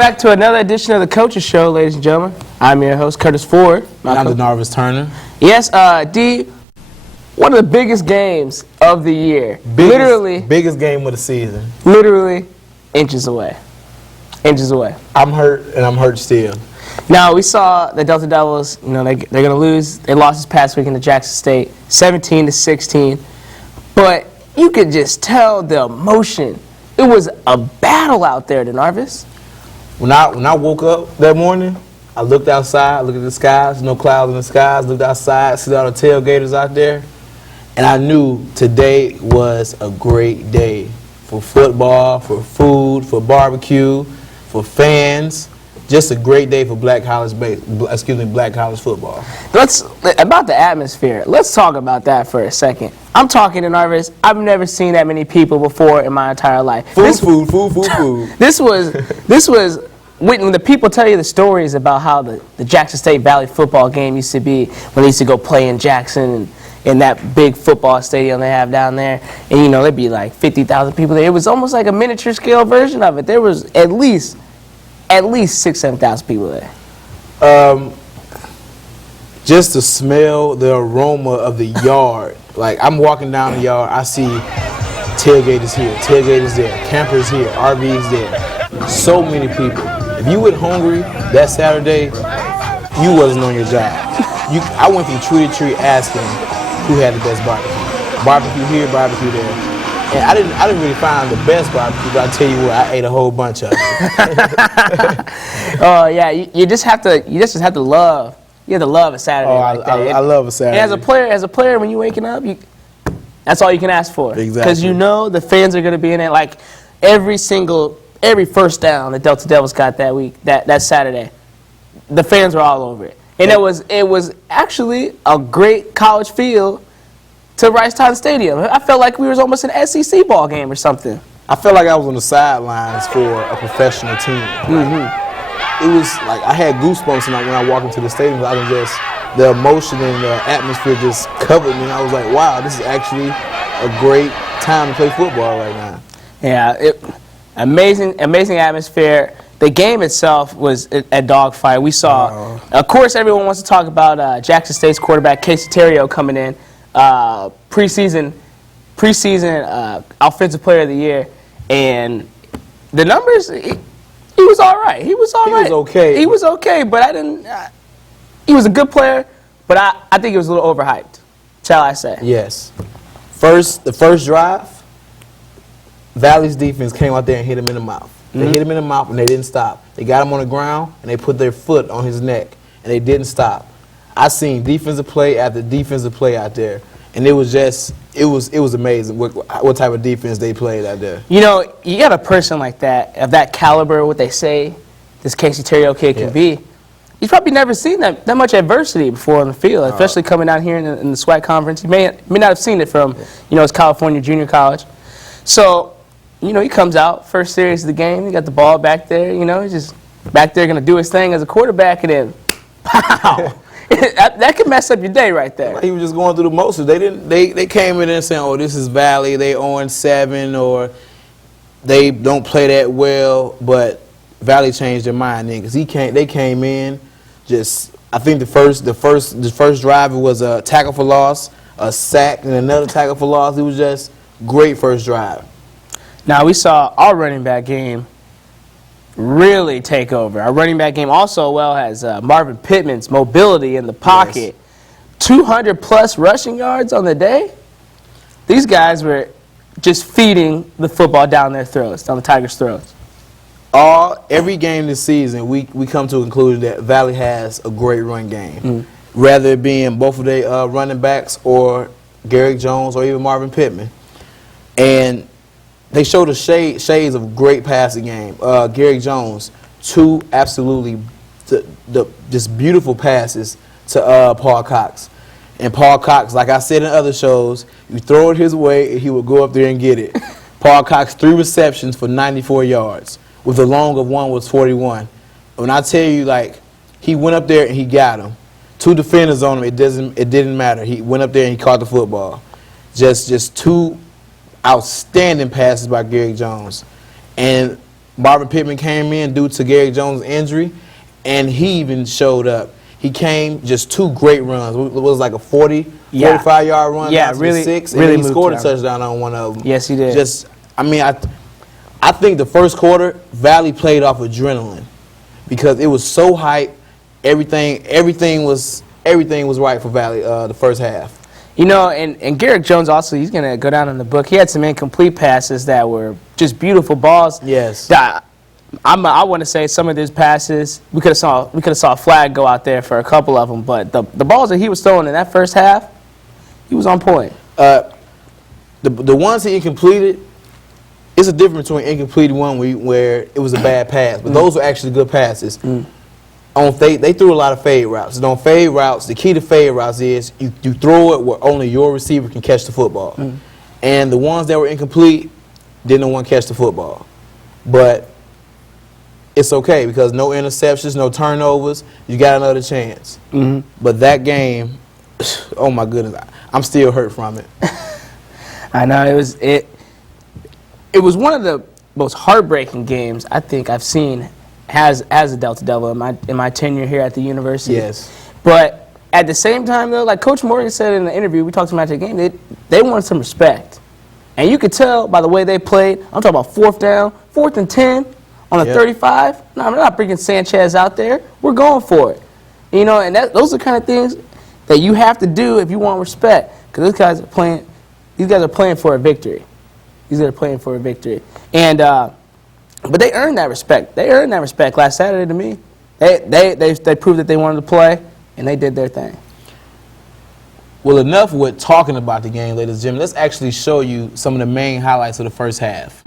back to another edition of the Coaches Show, ladies and gentlemen. I'm your host, Curtis Ford. I'm DeNarvis Turner. Yes, D, one of the biggest games of the year. Biggest game of the season. Literally inches away. Inches away. I'm hurt, and I'm hurt still. Now, we saw the Delta Devils, they're going to lose. They lost this past weekend to Jackson State, 17-16. But you could just tell the emotion. It was a battle out there, DeNarvis. When I woke up that morning, I looked outside, looked at the skies, no clouds in the skies, looked outside, see all the tailgaters out there, and I knew today was a great day for football, for food, for barbecue, for fans. Just a great day for black college football. About the atmosphere, let's talk about that for a second. I'm talking to DeNarvis. I've never seen that many people before in my entire life. Food. This was when the people tell you the stories about how the Jackson State Valley football game used to be when they used to go play in Jackson and in that big football stadium they have down there, and there'd be like 50,000 people there. It was almost like a miniature scale version of it. There was at least 6,000-7,000 people there. Just to smell the aroma of the yard. Like, I'm walking down the yard, I see tailgaters here, tailgaters there, campers here, RVs there. So many people. If you went hungry that Saturday, you wasn't on your job. I went from tree to tree asking who had the best barbecue. Barbecue here, barbecue there. And I didn't really find the best barbecue, but I tell you what, I ate a whole bunch of it. Oh yeah, you just have to love. You have to love a Saturday like that. I love a Saturday. And as a player, when you're waking up, that's all you can ask for. Exactly. Because the fans are going to be in it. Like every first down the Delta Devils got that week, that Saturday, the fans were all over it. And it was actually a great college field to Ricetown Stadium. I felt like we was almost an SEC ball game or something. I felt like I was on the sidelines for a professional team. It was like I had goosebumps when I walked into the stadium. I was just, the emotion and the atmosphere just covered me. And I was like, wow, this is actually a great time to play football right now. Yeah, amazing atmosphere. The game itself was a dogfight. We saw, of course, everyone wants to talk about Jackson State's quarterback, Casey Terrio, coming in. Preseason Offensive Player of the Year, and the numbers, he was all right. He was okay. He was okay, but he was a good player, but I think it was a little overhyped, shall I say. Yes. The first drive, Valley's defense came out there and hit him in the mouth. They hit him in the mouth and they didn't stop. They got him on the ground and they put their foot on his neck and they didn't stop. I seen defensive play after defensive play out there, and it was amazing what type of defense they played out there. You got a person like that, of that caliber, what they say this Casey Terrio kid can be. He's probably never seen that much adversity before on the field, especially coming out here in the SWAC conference. He may not have seen it from his California junior college. So he comes out first series of the game. He got the ball back there. He's just back there going to do his thing as a quarterback, and then pow. That could mess up your day right there. He was just going through the motions. They came in and saying, "Oh, this is Valley. They 0-7, or they don't play that well." But Valley changed their mind then, because they came in just. I think the first drive, it was a tackle for loss, a sack, and another tackle for loss. It was just great first drive. Now we saw our running back game really take over. Our running back game also has Marvin Pittman's mobility in the pocket. 200-plus rushing yards on the day. These guys were just feeding the football down their throats, down the Tigers' throats. Every game this season, we come to a conclusion that Valley has a great run game. Rather it being both of their running backs or Garrick Jones or even Marvin Pittman. And they showed the shades of great passing game. Garrick Jones, 2 absolutely just beautiful passes to Paul Cox. And Paul Cox, like I said in other shows, you throw it his way and he would go up there and get it. Paul Cox, 3 receptions for 94 yards, with the long of one was 41. When I tell you, he went up there and he got him. 2 defenders on him, it didn't matter. He went up there and he caught the football. Just 2 outstanding passes by Garrick Jones. And Marvin Pittman came in due to Gary Jones' injury, and he even showed up. He came just 2 great runs. It was like a 45-yard run down to the 6, and really he scored a down. touchdown on one of them. Yes, he did. I think the first quarter, Valley played off adrenaline because it was so hype. Everything was right for Valley the first half. You know, and Garrett Jones also, he's going to go down in the book. He had some incomplete passes that were just beautiful balls. Yes. That I want to say some of his passes, we could have saw a flag go out there for a couple of them, but the balls that he was throwing in that first half, he was on point. The ones he incompleted, it's a difference between incomplete one where it was a bad pass, but those were actually good passes. They threw a lot of fade routes. And on fade routes, the key to fade routes is you throw it where only your receiver can catch the football. And the ones that were incomplete, didn't want to catch the football. But it's okay because no interceptions, no turnovers, you got another chance. But that game, oh my goodness, I'm still hurt from it. I know it was one of the most heartbreaking games I think I've seen as a Delta Devil in my tenure here at the university. Yes. But at the same time, though, like Coach Morgan said in the interview, we talked to him after the game, they wanted some respect. And you could tell by the way they played. I'm talking about 4th down, 4th and 10 on a 35. No, I'm not bringing Sanchez out there. We're going for it. You know, and those are the kind of things that you have to do if you want respect. Because these guys are playing for a victory. These guys are playing for a victory. And but they earned that respect. They earned that respect last Saturday to me. They proved that they wanted to play, and they did their thing. Well, enough with talking about the game, ladies and gentlemen. Let's actually show you some of the main highlights of the first half.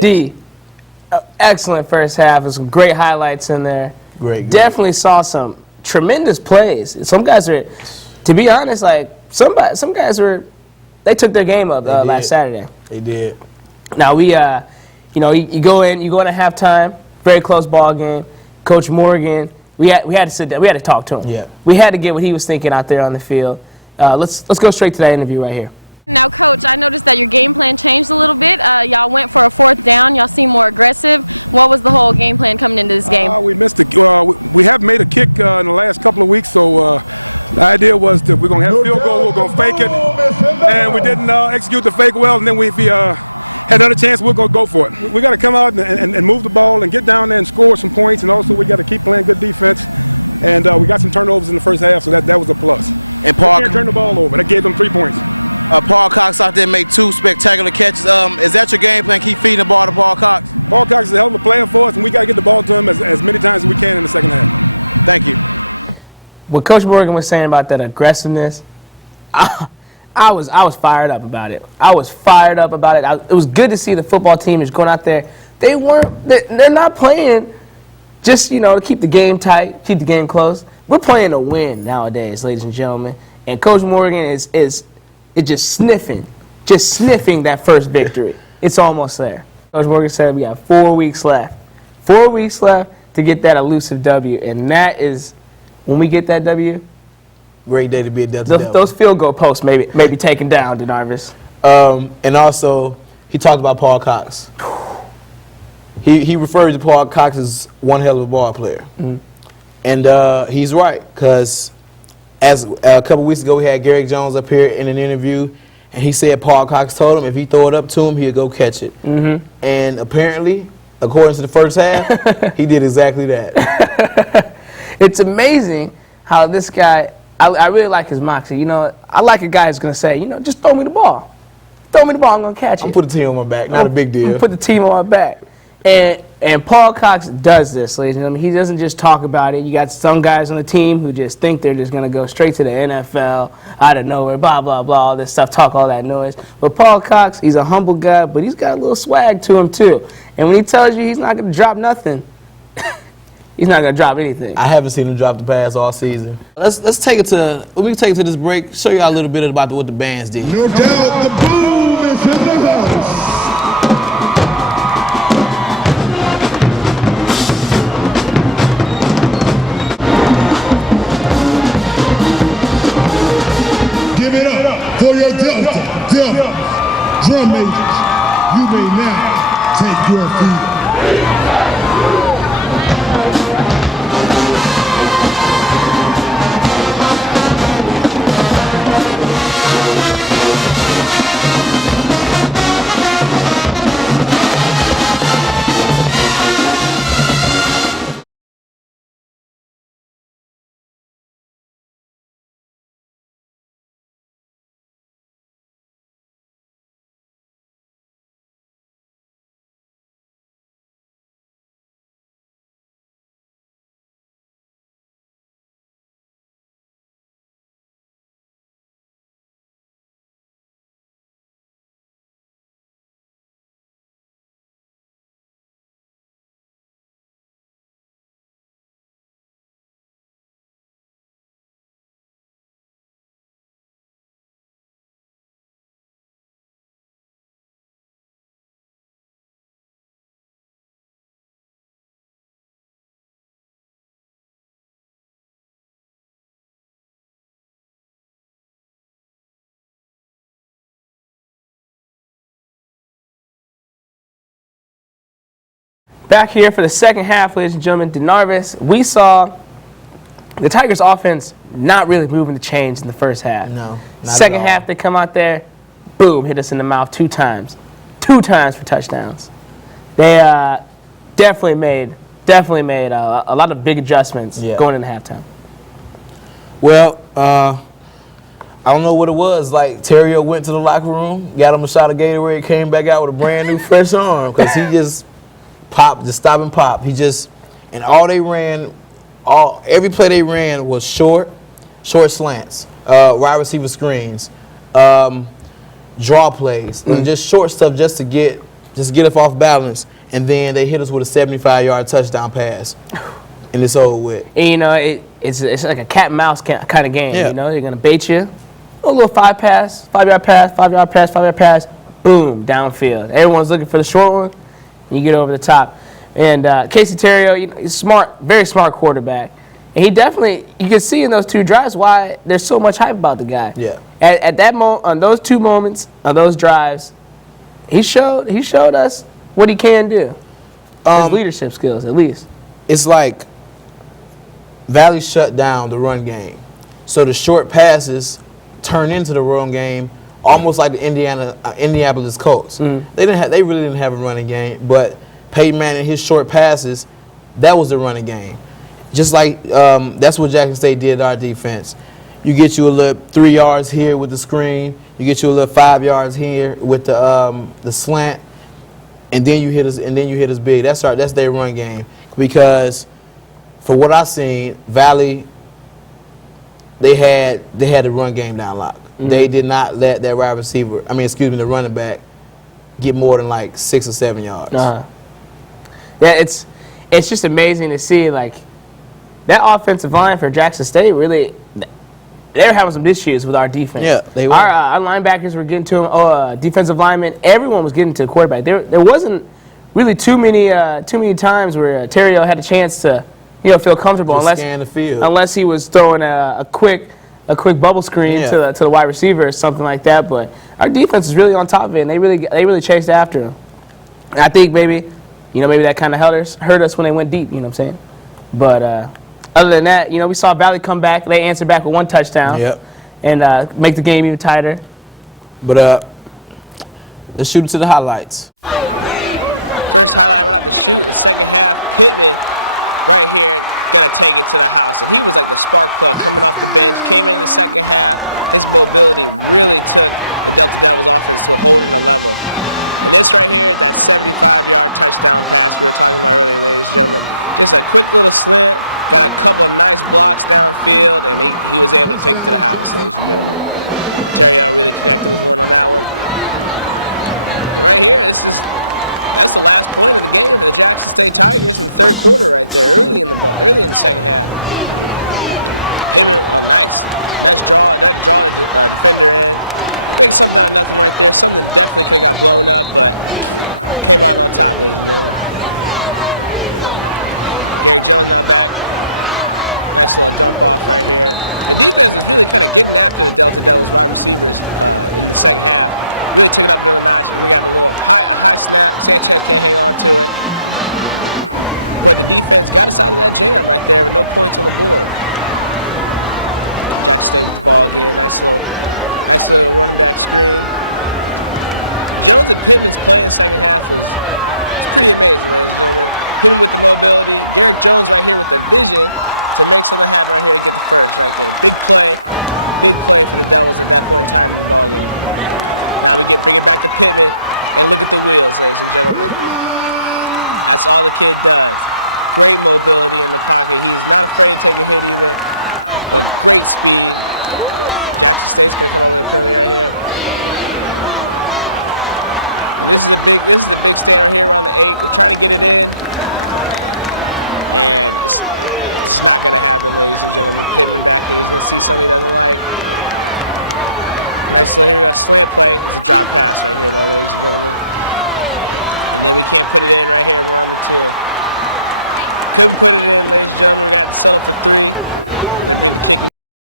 D, excellent first half. There's some great highlights in there. Great. Definitely saw some tremendous plays. Some guys are, to be honest, like some guys were, they took their game up last Saturday. They did. Now we, you go in at halftime, very close ball game. Coach Morgan, we had to sit down, we had to talk to him. Yeah. We had to get what he was thinking out there on the field. Let's go straight to that interview right here. what Coach Morgan was saying about that aggressiveness, I was fired up about it. I was fired up about it. It was good to see the football team is going out there. They're not playing just, to keep the game tight, keep the game close. We're playing to win nowadays, ladies and gentlemen. And Coach Morgan is just sniffing that first victory. It's almost there. Coach Morgan said we have 4 weeks left. 4 weeks left to get that elusive W. And that is, when we get that W, great day to be a Delta Devil. Those field goal posts maybe taken down, DeNarvis. And also, he talked about Paul Cox. He referred to Paul Cox as one hell of a ball player. Mm-hmm. And he's right, because as a couple weeks ago, we had Garrick Jones up here in an interview, and he said Paul Cox told him if he throw it up to him, he'll go catch it. Mm-hmm. And apparently, according to the first half, he did exactly that. It's amazing how this guy, I really like his moxie. I like a guy who's going to say, just throw me the ball. Throw me the ball, I'm going to catch it. I'm put the team on my back, not a big deal. I'm put the team on my back. And Paul Cox does this, ladies and gentlemen. He doesn't just talk about it. You got some guys on the team who just think they're just going to go straight to the NFL, out of nowhere, blah, blah, blah, all this stuff, talk all that noise. But Paul Cox, he's a humble guy, but he's got a little swag to him, too. And when he tells you he's not going to drop nothing, he's not going to drop anything. I haven't seen him drop the pass all season. Let's take it to this break, show you a little bit about what the bands did. No doubt the boom is in the house. Give it up for your Delta Devils. Drum majors, you may now take your feet. Back here for the second half, ladies and gentlemen, DeNarvis, we saw the Tigers' offense not really moving the chains in the first half. No, not Second at all. half, they come out there, boom, hit us in the mouth 2 times. 2 times for touchdowns. They definitely made a lot of big adjustments going into halftime. Well, I don't know what it was. Like, Terrio went to the locker room, got him a shot of Gatorade, came back out with a brand new fresh arm, because he just popped, just stop and pop. And every play they ran was short slants, wide receiver screens, draw plays, and just short stuff just to get us off balance. And then they hit us with a 75-yard touchdown pass, and it's over with. And, it's like a cat and mouse kind of game. Yeah. They're gonna bait you, a little 5-yard pass, 5-yard pass, boom, downfield. Everyone's looking for the short one. You get over the top. And Casey Terrio, he's smart, very smart quarterback. And he definitely, you can see in those 2 drives why there's so much hype about the guy. Yeah. At that moment, on those 2 moments, on those drives, he showed us what he can do. His leadership skills, at least. It's like Valley shut down the run game. So the short passes turn into the run game, almost like the Indianapolis Colts. They really didn't have a running game, but Peyton Manning, his short passes, that was the running game. Just like that's what Jackson State did to our defense. You get you a little 3 yards here with the screen, you get you a little 5 yards here with the slant, and then you hit us big. That's their run game. Because for what I've seen, Valley they had the run game down lock. They did not let that wide receiver, the running back, get more than like 6 or 7 yards. Yeah, it's just amazing to see, like, that offensive line for Jackson State really, they were having some issues with our defense. Yeah, they were. Our linebackers were getting to him. Defensive linemen, everyone was getting to the quarterback. There wasn't really too many times where Terrio had a chance to, feel comfortable Just unless scan the field. Unless he was throwing a quick bubble screen to the wide receiver or something like that. But our defense is really on top of it, and they really chased after him. And I think maybe that kind of hurt us when they went deep. You know what I'm saying? But other than that, we saw Valley come back. They answered back with 1 touchdown. Yep. And make the game even tighter. But let's shoot it to the highlights.